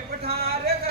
ਪਠਾਰ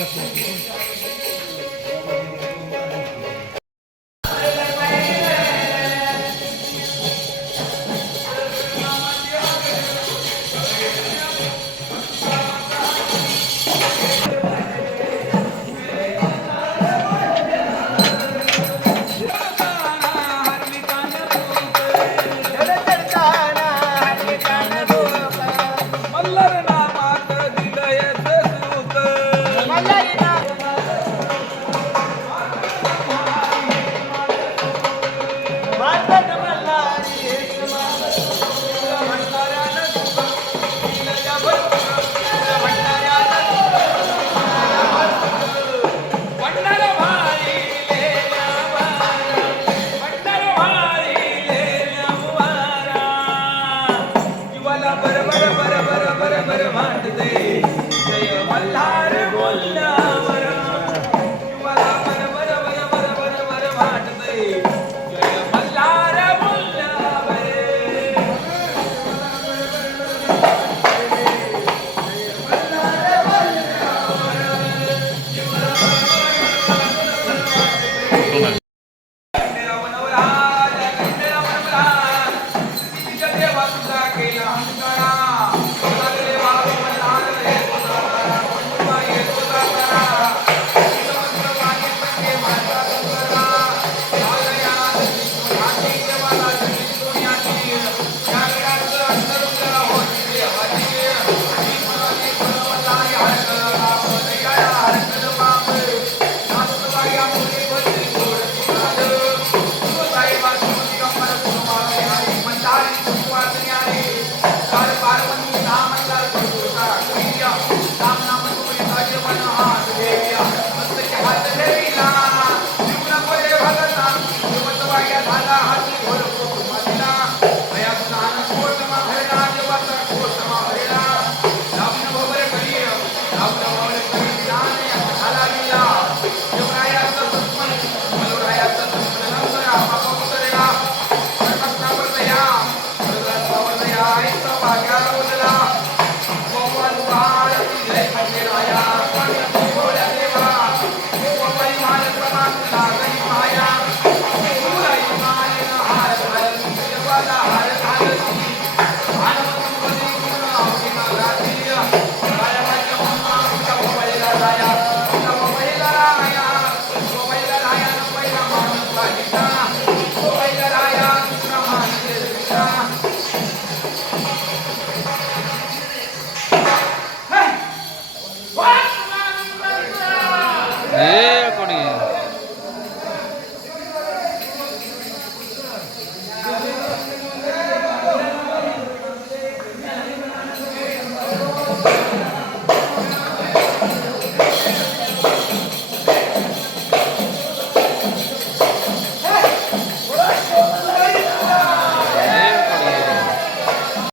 daqui a pouco. எல்லாம் பர பர பர பர பர பர மாட்டுது